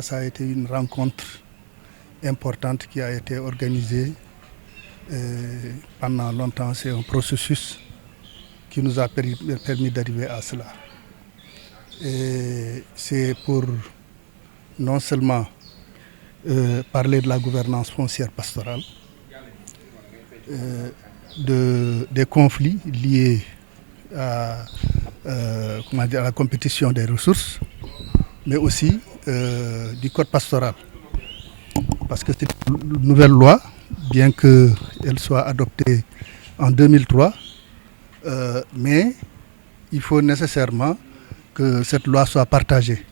Là, ça a été une rencontre importante qui a été organisée pendant longtemps. C'est un processus qui nous a permis d'arriver à cela. Et c'est pour non seulement parler de la gouvernance foncière pastorale, des conflits liés à la compétition des ressources, mais aussi du code pastoral. Parce que c'est une nouvelle loi, bien qu'elle soit adoptée en 2003, mais il faut nécessairement que cette loi soit partagée.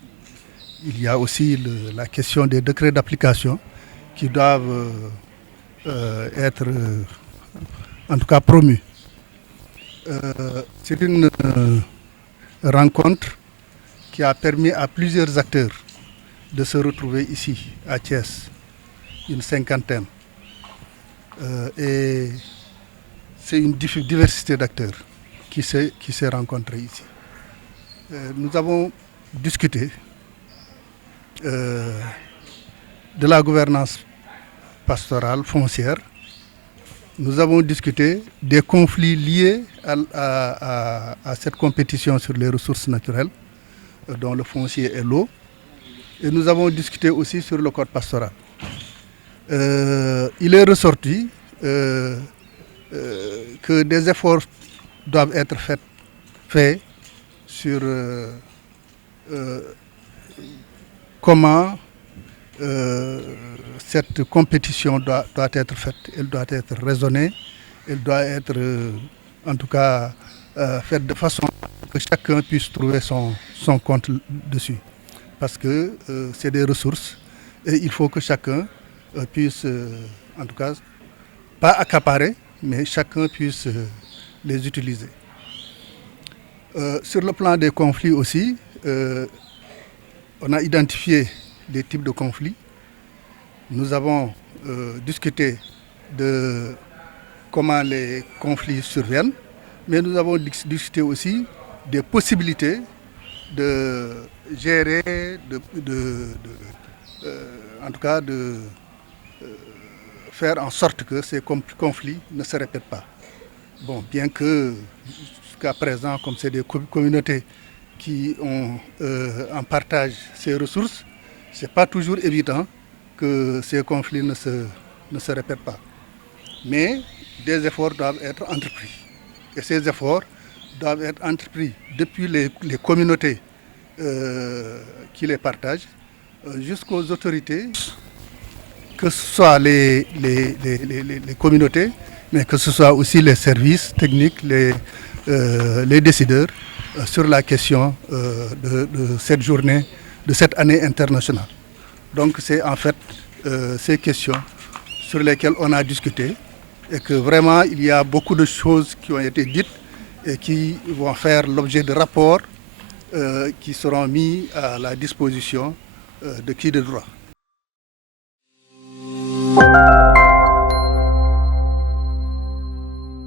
Il y a aussi la question des décrets d'application qui doivent être en tout cas promus. C'est une rencontre qui a permis à plusieurs acteurs de se retrouver ici à Thiès, une cinquantaine. Et c'est une diversité d'acteurs qui s'est rencontrée ici. Nous avons discuté de la gouvernance pastorale foncière. Nous avons discuté des conflits liés à cette compétition sur les ressources naturelles, dont le foncier et l'eau. Et nous avons discuté aussi sur le code pastoral. Il est ressorti que des efforts doivent être faits sur comment cette compétition doit être faite. Elle doit être raisonnée, elle doit être en tout cas faite de façon que chacun puisse trouver son compte dessus. Parce que c'est des ressources et il faut que chacun puisse, en tout cas, pas accaparer, mais chacun puisse les utiliser. Sur le plan des conflits aussi, on a identifié des types de conflits. Nous avons discuté de comment les conflits surviennent, mais nous avons discuté aussi des possibilités de gérer, en tout cas de faire en sorte que ces conflits ne se répètent pas. Bon, bien que jusqu'à présent, comme c'est des communautés qui ont en partage ces ressources, ce n'est pas toujours évident que ces conflits ne se répètent pas. Mais des efforts doivent être entrepris. Et ces efforts doivent être entrepris depuis les communautés qui les partagent jusqu'aux autorités, que ce soit les communautés, mais que ce soit aussi les services techniques, les décideurs sur la question de cette journée, de cette année internationale. Donc c'est en fait ces questions sur lesquelles on a discuté et que vraiment il y a beaucoup de choses qui ont été dites et qui vont faire l'objet de rapports qui seront mis à la disposition de qui de droit.